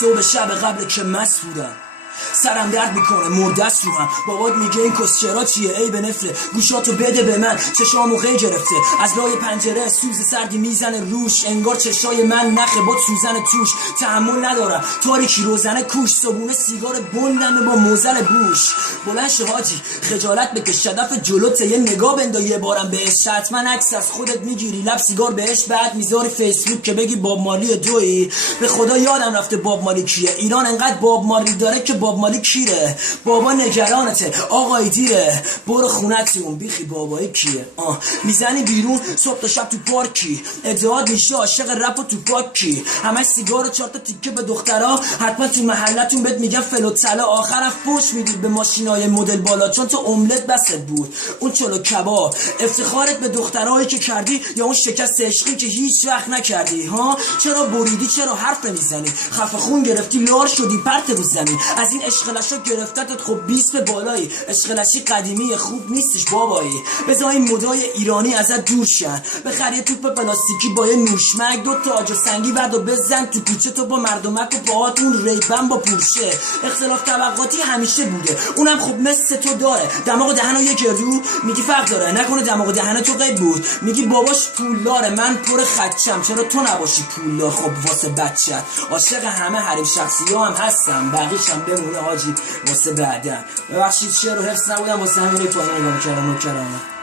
صبح شب قبل که مست بودم سرم درد میکنه مردست رو هم بابات میگه این کسچرا چیه ای به نفله گوشاتو بده به من چشامو قی گرفته از لای پنجره سوز سردی میزنه روش انگار چشای من نخه با سوزن توش تحمل ندارم تاریکی روزنه کوش صبونه سیگار بلندم با موزل بوش بلند شه حاجی خجالت بکش شدف جلوت یه نگاه بندا یه بارم بهش حتما عکس از خودت میگیری لب سیگار بهش بعد میذاری فیسبوک که بگی باب مالی دویی به خدا یادم رفته باب مالی کیه ایران انقدر باب مالی داره که باب مالی کیره بابا نگرانته آقای دیره برو خونتون بیخی بابایی کیه میزنی بیرون صبح تا شب تو پارکی ادعاد میشه عاشق رپ و تو پاکی همش سیگار و 4 تا تیکه به دخترا حتما تو محلتون بهت میگن فلو طلا آخرم فوش میدید به ماشینای مدل بالا چون تو املت بست بود اون چلو کباب افتخارت به دخترایی که کردی یا اون شکست عشقی که هیچ وقت نکردی ها چرا بریدی چرا حرف نمیزنی خفه خون گرفتی لار شدی پرت رو زمین از این عشقلشو گرفتتت خب 20 به بالایی عشقلشی قدیمی خوب نیستش بابایی بذار این مدای ایرانی ازت دور شن بخر یه توپ پلاستیکی با یه نوشمک 2 تا آجر سنگی بعد و بزن تو کوچه تو با مردمک و باهاتون ریبن با پورشه اختلاف طبقاتی همیشه بوده اونم خب مثل تو داره دماغ دهنو یه گردو میگی فرق داره نکنه دماغ دهن تو غیب بود میگی باباش پولداره من پر خچم چرا تو نباشی پولدار خب واسه بچت عاشق همه حریم شخصی‌ها هم هستم بقیه‌شم بمونه حاجی واسه بعدن ببخشید شعر رو حفظ نبودم واسه همین پایین نگاه کردم